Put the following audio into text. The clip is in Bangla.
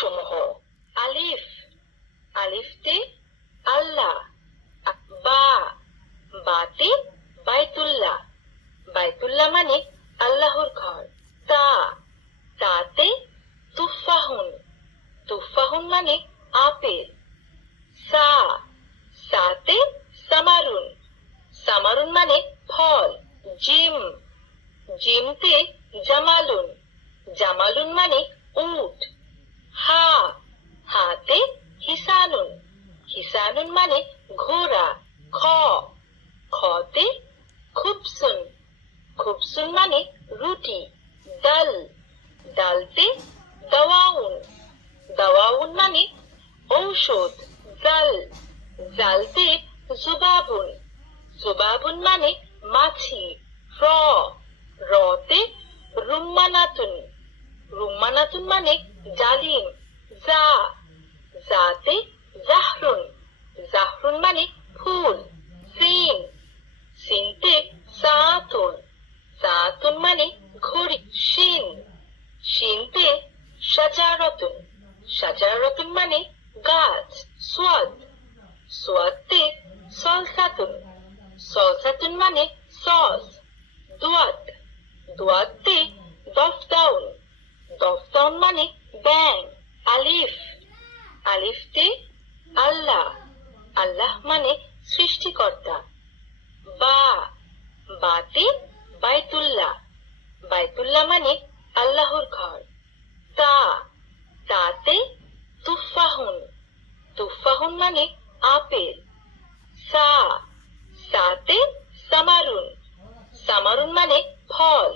সমূহ। আলিফ, আলিফতে আল্লাহ। বা, বাতে বাইতুল্লাহ, বাইতুল্লাহ মানে আল্লাহর ঘর। তা, তাতে তুফাহুন, তুফাহুন মানে আপেল। সা, সাতে সামারুন, সামারুন মানে ফল। জিম, জিমতে জামালুন, জামালুন মানে উট। হা, হাতে হিসানুন, হিসানুন মানে ঘোড়া। খ, খতে খুবসুন, খুবসুন মানে রুটি। ডাল, ডালতে দাওয়াউন, দাওয়াউন মানে ঔষধ। জাল, জালতে জুবাবুন, জুবাবুন মানে মাছি। র, রতে রুম্মানাতুন, রুম্মানাতুন মানে জালিম। জা, জাতে জাহরুন, জাহরুন মানে ফুল। সিন, সিনতে সাতুন, সাতুন মানে ঘড়ি। শিন, শিনতে সাজারতুন, সাজারতুন মানে গাছ। সোয়াদ, সোয়াদতে সলসাতুন, সলসাতুন মানে সস। দুয়াত, দুয়াতে দফদাউন, দফদাউন মানে ব্যাং। আলিফ, আলিফতে আল্লাহ, আল্লাহ মানে সৃষ্টিকর্তা। বা, বাতে বাইতুল্লাহ, বাইতুল্লাহ মানে আল্লাহর ঘর। তা, তাতে তুফাহুন, তুফাহুন মানে আপেল। সা, সাতে সামারুন, সামারুন মানে ফল।